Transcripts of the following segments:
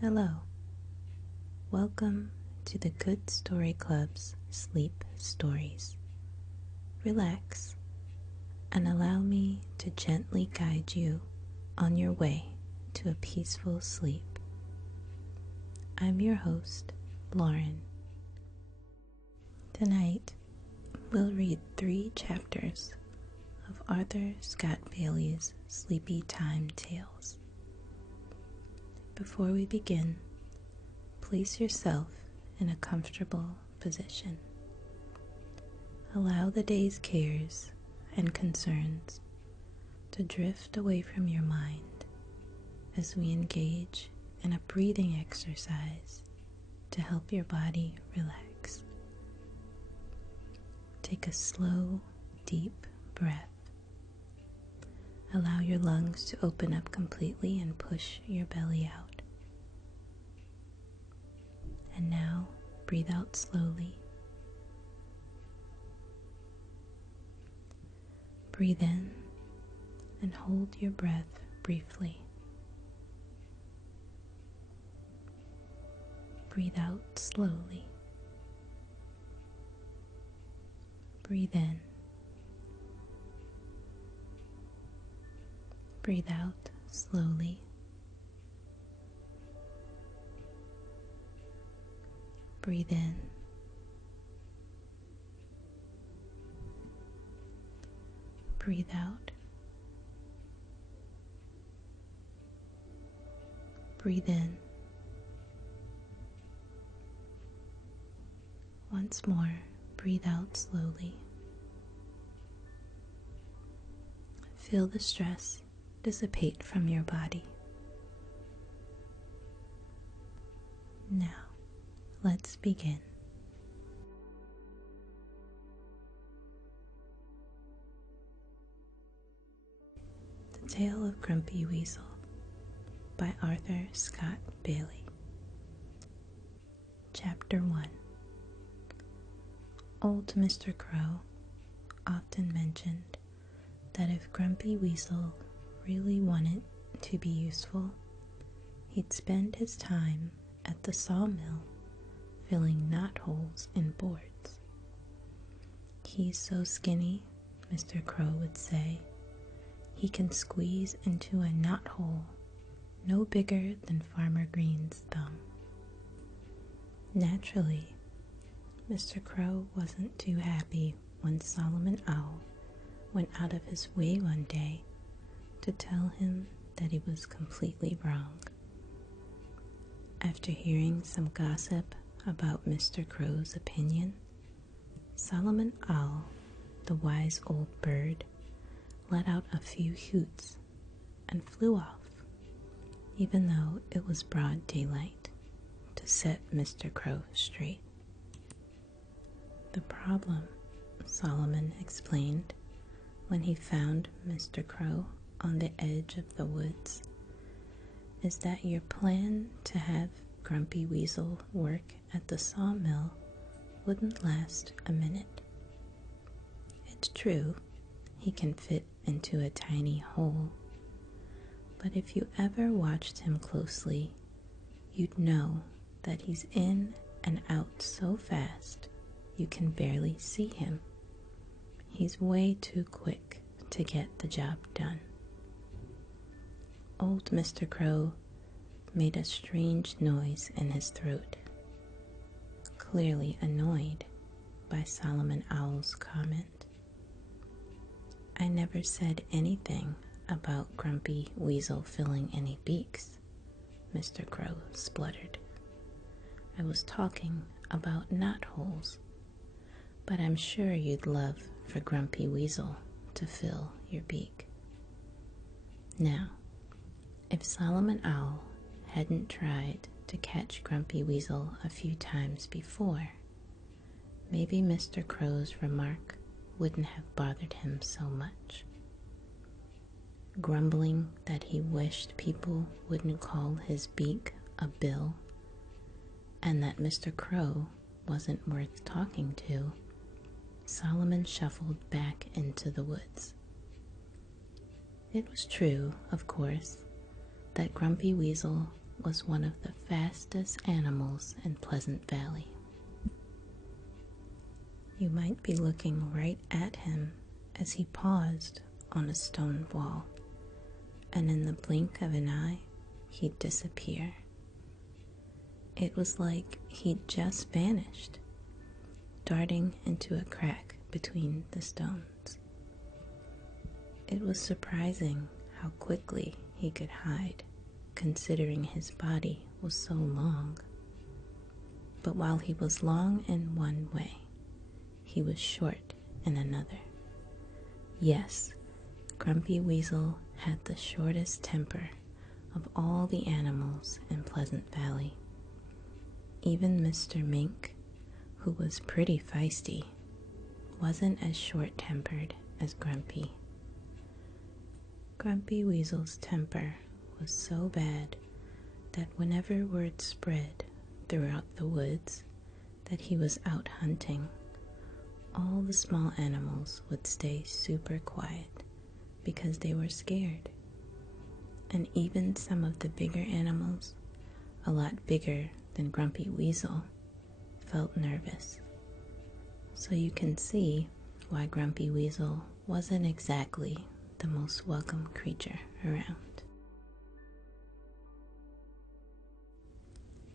Hello, welcome to the Good Story Club's Sleep Stories. Relax and allow me to gently guide you on your way to a peaceful sleep. I'm your host, Lauren. Tonight, we'll read 3 chapters of Arthur Scott Bailey's Sleepy Time Tales. Before we begin, place yourself in a comfortable position. Allow the day's cares and concerns to drift away from your mind as we engage in a breathing exercise to help your body relax. Take a slow, deep breath. Allow your lungs to open up completely and push your belly out. And now, breathe out slowly. Breathe in and hold your breath briefly. Breathe out slowly. Breathe in. Breathe out slowly. Breathe in. Breathe out. Breathe in. Once more, breathe out slowly. Feel the stress dissipate from your body. Now, let's begin. The Tale of Grumpy Weasel by Arthur Scott Bailey. Chapter 1. Old Mr. Crow often mentioned that if Grumpy Weasel really wanted to be useful, he'd spend his time at the sawmill filling knotholes in boards. He's so skinny, Mr. Crow would say, he can squeeze into a knothole no bigger than Farmer Green's thumb. Naturally, Mr. Crow wasn't too happy when Solomon Owl went out of his way one day to tell him that he was completely wrong. After hearing some gossip about Mr. Crow's opinion, Solomon Owl, the wise old bird, let out a few hoots and flew off, even though it was broad daylight, to set Mr. Crow straight. The problem, Solomon explained when he found Mr. Crow on the edge of the woods, is that your plan to have Grumpy Weasel work at the sawmill wouldn't last a minute. It's true, he can fit into a tiny hole, but if you ever watched him closely, you'd know that he's in and out so fast you can barely see him. He's way too quick to get the job done. Old Mr. Crow made a strange noise in his throat, clearly annoyed by Solomon Owl's comment. I never said anything about Grumpy Weasel filling any beaks, Mr. Crow spluttered. I was talking about knotholes, but I'm sure you'd love for Grumpy Weasel to fill your beak. Now, if Solomon Owl hadn't tried to catch Grumpy Weasel a few times before, maybe Mr. Crow's remark wouldn't have bothered him so much. Grumbling that he wished people wouldn't call his beak a bill, and that Mr. Crow wasn't worth talking to, Solomon shuffled back into the woods. It was true, of course, that Grumpy Weasel was one of the fastest animals in Pleasant Valley. You might be looking right at him as he paused on a stone wall, and in the blink of an eye, he'd disappear. It was like he'd just vanished, darting into a crack between the stones. It was surprising how quickly he could hide, considering his body was so long. But while he was long in one way, he was short in another. Yes, Grumpy Weasel had the shortest temper of all the animals in Pleasant Valley. Even Mr. Mink, who was pretty feisty, wasn't as short-tempered as Grumpy. Grumpy Weasel's temper was so bad that whenever word spread throughout the woods that he was out hunting, all the small animals would stay super quiet because they were scared. And even some of the bigger animals, a lot bigger than Grumpy Weasel, felt nervous. So you can see why Grumpy Weasel wasn't exactly the most welcome creature around.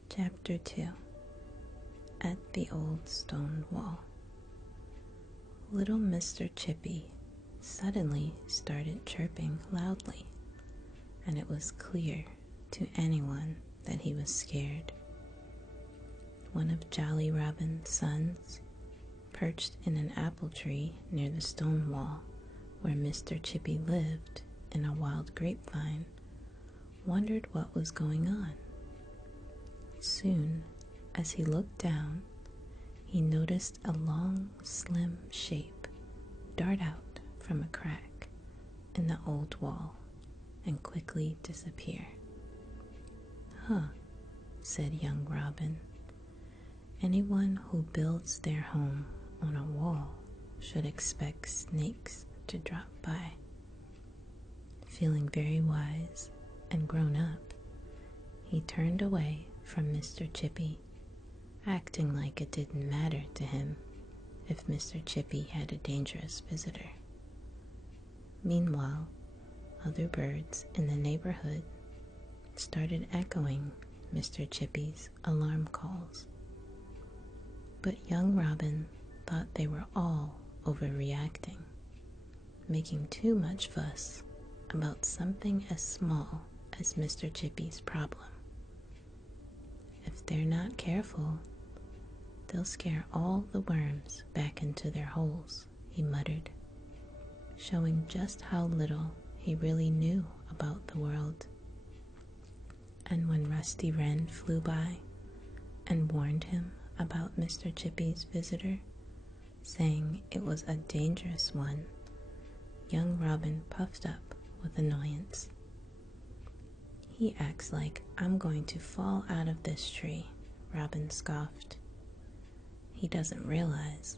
Chapter 2. At the Old Stone Wall. Little Mr. Chippy suddenly started chirping loudly, and it was clear to anyone that he was scared. One of Jolly Robin's sons, perched in an apple tree near the stone wall where Mr. Chippy lived in a wild grapevine, wondered what was going on. Soon, as he looked down, he noticed a long, slim shape dart out from a crack in the old wall and quickly disappear. "Huh," said young Robin. "Anyone who builds their home on a wall should expect snakes to drop by." Feeling very wise and grown up, he turned away from Mr. Chippy, acting like it didn't matter to him if Mr. Chippy had a dangerous visitor. Meanwhile, other birds in the neighborhood started echoing Mr. Chippy's alarm calls. But young Robin thought they were all overreacting, making too much fuss about something as small as Mr. Chippy's problem. If they're not careful, they'll scare all the worms back into their holes, he muttered, showing just how little he really knew about the world. And when Rusty Wren flew by and warned him about Mr. Chippy's visitor, saying it was a dangerous one, young Robin puffed up with annoyance. "He acts like I'm going to fall out of this tree," Robin scoffed. "He doesn't realize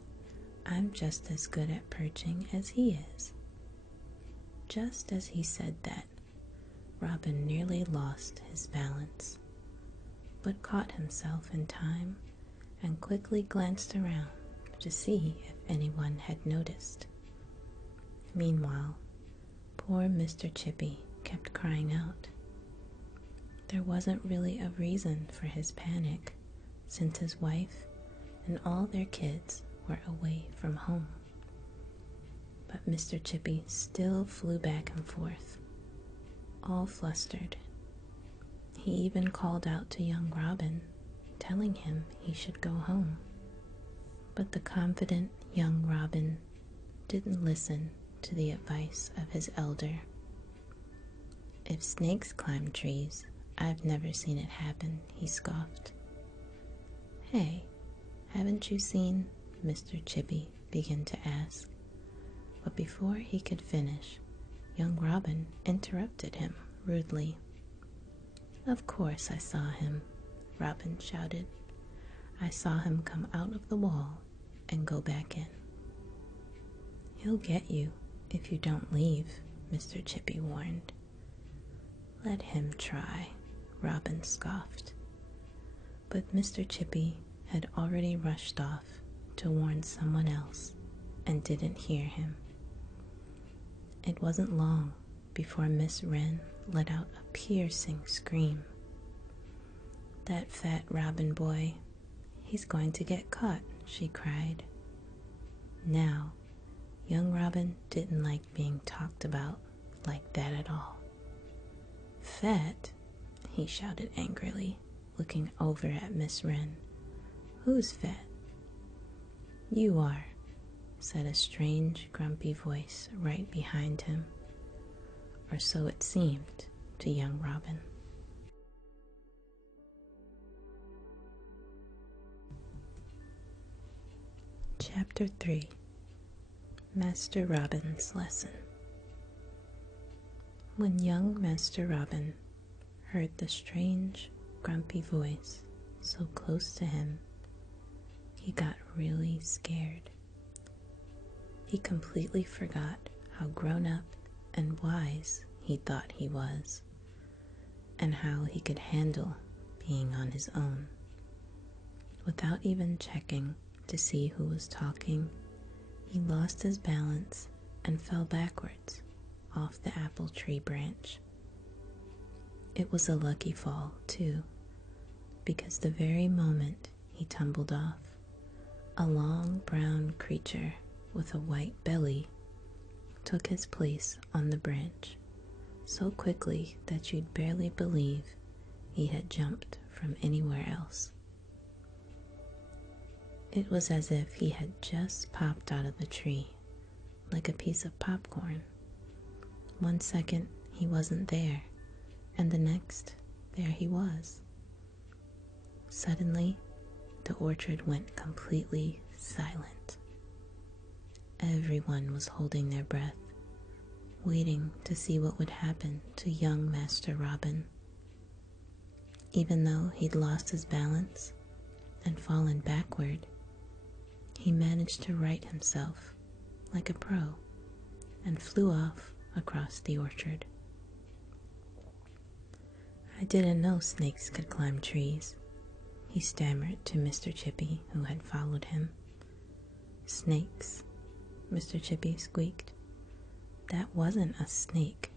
I'm just as good at perching as he is." Just as he said that, Robin nearly lost his balance, but caught himself in time and quickly glanced around to see if anyone had noticed. Meanwhile, poor Mr. Chippy kept crying out. There wasn't really a reason for his panic, since his wife and all their kids were away from home. But Mr. Chippy still flew back and forth, all flustered. He even called out to young Robin, telling him he should go home. But the confident young Robin didn't listen to the advice of his elder. "If snakes climb trees, I've never seen it happen," he scoffed. "Hey, haven't you seen?" Mr. Chippy began to ask. But before he could finish, young Robin interrupted him rudely. "Of course I saw him," Robin shouted. "I saw him come out of the wall and go back in." "He'll get you if you don't leave," Mr. Chippy warned. "Let him try," Robin scoffed. But Mr. Chippy had already rushed off to warn someone else and didn't hear him. It wasn't long before Miss Wren let out a piercing scream. "That fat Robin boy, he's going to get caught," she cried. Now, young Robin didn't like being talked about like that at all. "Fat?" he shouted angrily, looking over at Miss Wren. "Who's fat?" "You are," said a strange, grumpy voice right behind him. Or so it seemed to young Robin. Chapter 3. Master Robin's Lesson. When young Master Robin heard the strange, grumpy voice so close to him, he got really scared. He completely forgot how grown up and wise he thought he was, and how he could handle being on his own. Without even checking to see who was talking, he lost his balance and fell backwards off the apple tree branch. It was a lucky fall, too, because the very moment he tumbled off, a long brown creature with a white belly took his place on the branch so quickly that you'd barely believe he had jumped from anywhere else. It was as if he had just popped out of the tree, like a piece of popcorn. One second he wasn't there, and the next, there he was. Suddenly, the orchard went completely silent. Everyone was holding their breath, waiting to see what would happen to young Master Robin. Even though he'd lost his balance and fallen backward, he managed to right himself like a pro and flew off across the orchard. "I didn't know snakes could climb trees," he stammered to Mr. Chippy, who had followed him. "Snakes?" Mr. Chippy squeaked. "That wasn't a snake.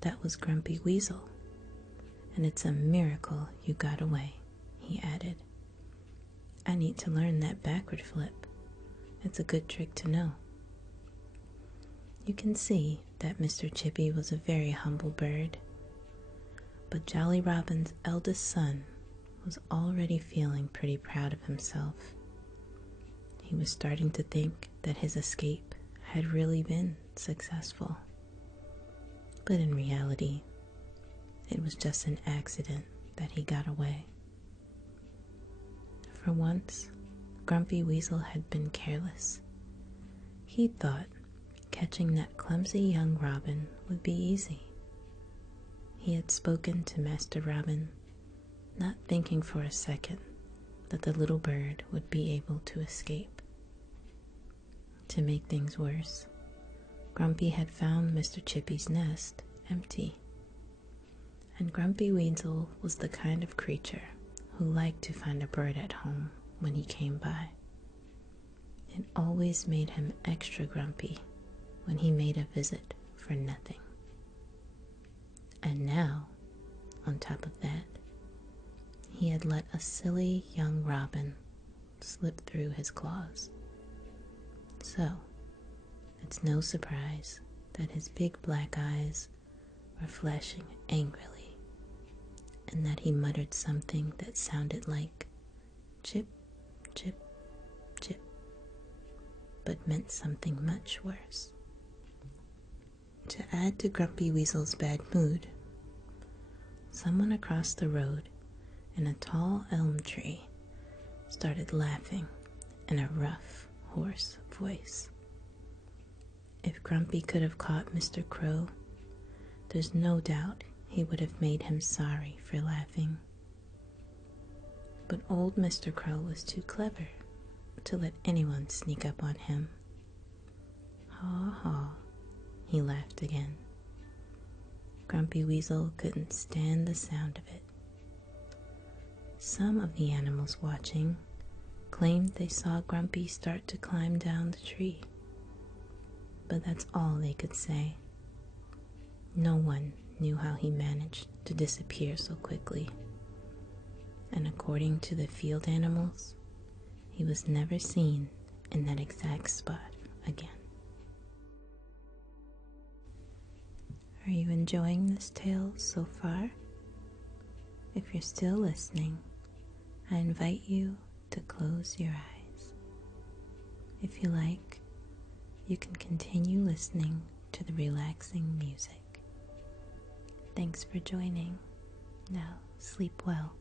That was Grumpy Weasel. And it's a miracle you got away," he added. "I need to learn that backward flip. It's a good trick to know." You can see that Mr. Chippy was a very humble bird, but Jolly Robin's eldest son was already feeling pretty proud of himself. He was starting to think that his escape had really been successful. But in reality, it was just an accident that he got away. For once, Grumpy Weasel had been careless. He thought catching that clumsy young Robin would be easy. He had spoken to Master Robin, not thinking for a second that the little bird would be able to escape. To make things worse, Grumpy had found Mr. Chippy's nest empty. And Grumpy Weasel was the kind of creature who liked to find a bird at home when he came by. It always made him extra grumpy when he made a visit for nothing. And now, on top of that, he had let a silly young robin slip through his claws. So, it's no surprise that his big black eyes were flashing angrily, and that he muttered something that sounded like chip, chip, chip, but meant something much worse. To add to Grumpy Weasel's bad mood, someone across the road in a tall elm tree started laughing in a rough, hoarse voice. If Grumpy could have caught Mr. Crow, there's no doubt he would have made him sorry for laughing. But old Mr. Crow was too clever to let anyone sneak up on him. "Ha ha," he laughed again. Grumpy Weasel couldn't stand the sound of it. Some of the animals watching claimed they saw Grumpy start to climb down the tree, but that's all they could say. No one knew how he managed to disappear so quickly, and according to the field animals, he was never seen in that exact spot again. Are you enjoying this tale so far? If you're still listening, I invite you to close your eyes. If you like, you can continue listening to the relaxing music. Thanks for joining. Now, sleep well.